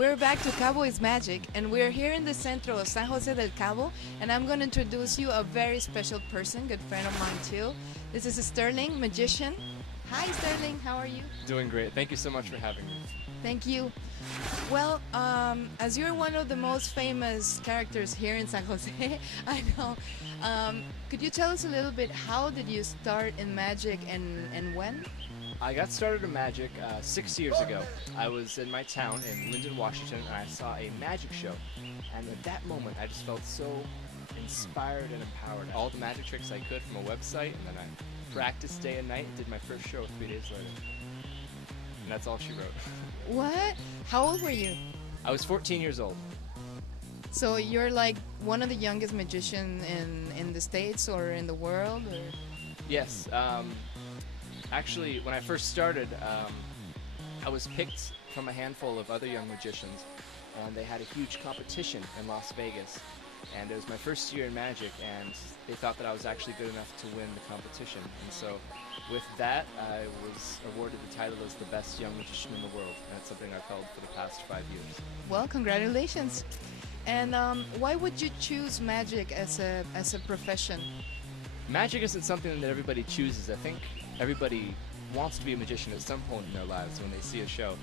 We're back to Cabo is Magic, and we're here in the centro of San Jose del Cabo, and I'm going to introduce you a very special person, good friend of mine too. This is Sterling, magician. Hi Sterling, how are you? Doing great. Thank you so much for having me. Thank you. Well, as you're one of the most famous characters here in San Jose, I know, could you tell us a little bit how did you start in magic and when? I got started in magic 6 years ago. I was in my town in Linden, Washington, and I saw a magic show. And at that moment, I just felt so inspired and empowered. All the magic tricks I could from a website, and then I practiced day and night and did my first show 3 days later. And that's all she wrote. What? How old were you? I was 14 years old. So you're like one of the youngest magicians in the States or in the world? Or? Yes. Actually, when I first started, I was picked from a handful of other young magicians, and they had a huge competition in Las Vegas. And it was my first year in magic, and they thought that I was actually good enough to win the competition. And so with that, I was awarded the title as the best young magician in the world. And that's something I've held for the past 5 years. Well, congratulations. And why would you choose magic as a profession? Magic isn't something that everybody chooses. I think everybody wants to be a magician at some point in their lives when they see a show.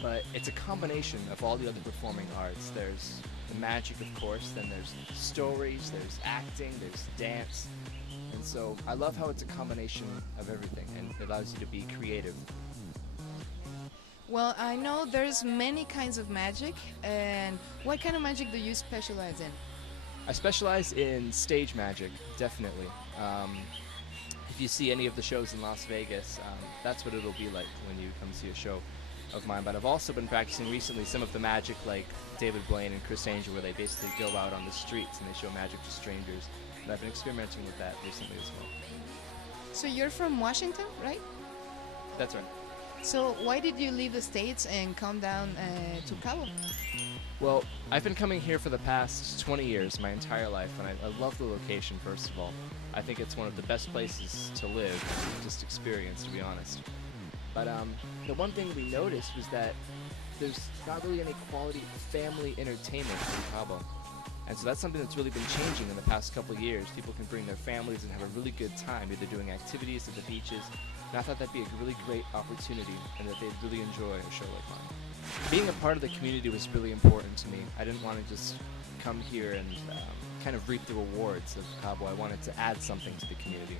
But it's a combination of all the other performing arts. There's the magic, of course, then there's stories, there's acting, there's dance. And so I love how it's a combination of everything and it allows you to be creative. Well, I know there's many kinds of magic, and what kind of magic do you specialize in? I specialize in stage magic, definitely. If you see any of the shows in Las Vegas, that's what it'll be like when you come see a show of mine. But I've also been practicing recently some of the magic like David Blaine and Chris Angel, where they basically go out on the streets and they show magic to strangers. And I've been experimenting with that recently as well. So you're from Washington, right? That's right. So why did you leave the States and come down to Cabo? Well, I've been coming here for the past 20 years, my entire life, and I love the location, first of all. I think it's one of the best places to live and just experience, to be honest. But the one thing we noticed was that there's not really any quality family entertainment in Cabo. And so that's something that's really been changing in the past couple of years. People can bring their families and have a really good time, either doing activities at the beaches. And I thought that'd be a really great opportunity and that they'd really enjoy a show like mine. Being a part of the community was really important to me. I didn't want to just come here and kind of reap the rewards of Cabo. I wanted to add something to the community.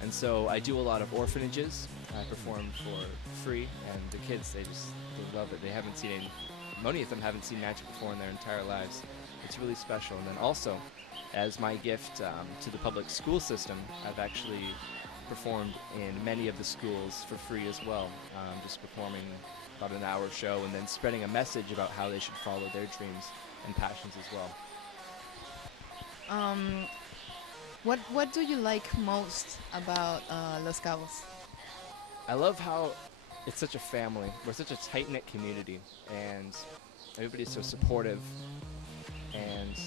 And so I do a lot of orphanages. I perform for free, and the kids, they love it. They haven't seen many of them haven't seen magic before in their entire lives. It's really special. And then also, as my gift to the public school system, I've actually performed in many of the schools for free as well, just performing about an hour show and then spreading a message about how they should follow their dreams and passions as well. What do you like most about Los Cabos? I love how it's such a family. We're such a tight-knit community, and everybody's so supportive, and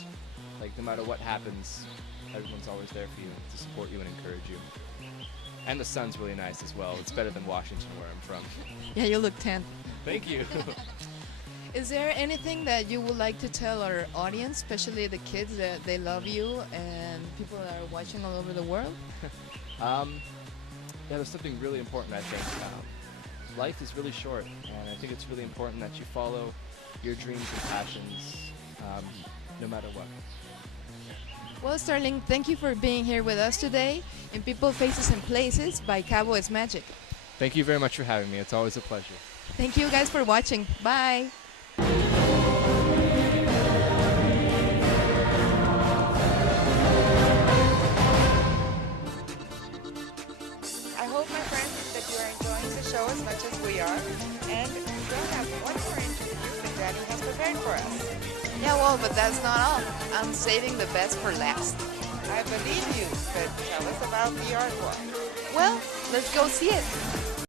like no matter what happens, everyone's always there for you to support you and encourage you. And the sun's really nice as well. It's better than Washington, where I'm from. Yeah, you look 10. Thank you. Is there anything that you would like to tell our audience, especially the kids, that they love you and people that are watching all over the world? Yeah, there's something really important, I think. Life is really short, and I think it's really important that you follow your dreams and passions no matter what. Well, Sterling, thank you for being here with us today in People, Faces, and Places by Cabo is Magic. Thank you very much for having me. It's always a pleasure. Thank you guys for watching. Bye. I hope, my friends, that you are enjoying the show as much as we are. And we still have one more interview that Daddy has prepared for us. Yeah, well, but that's not all. I'm saving the best for last. I believe you, but tell us about the artwork. Well, let's go see it.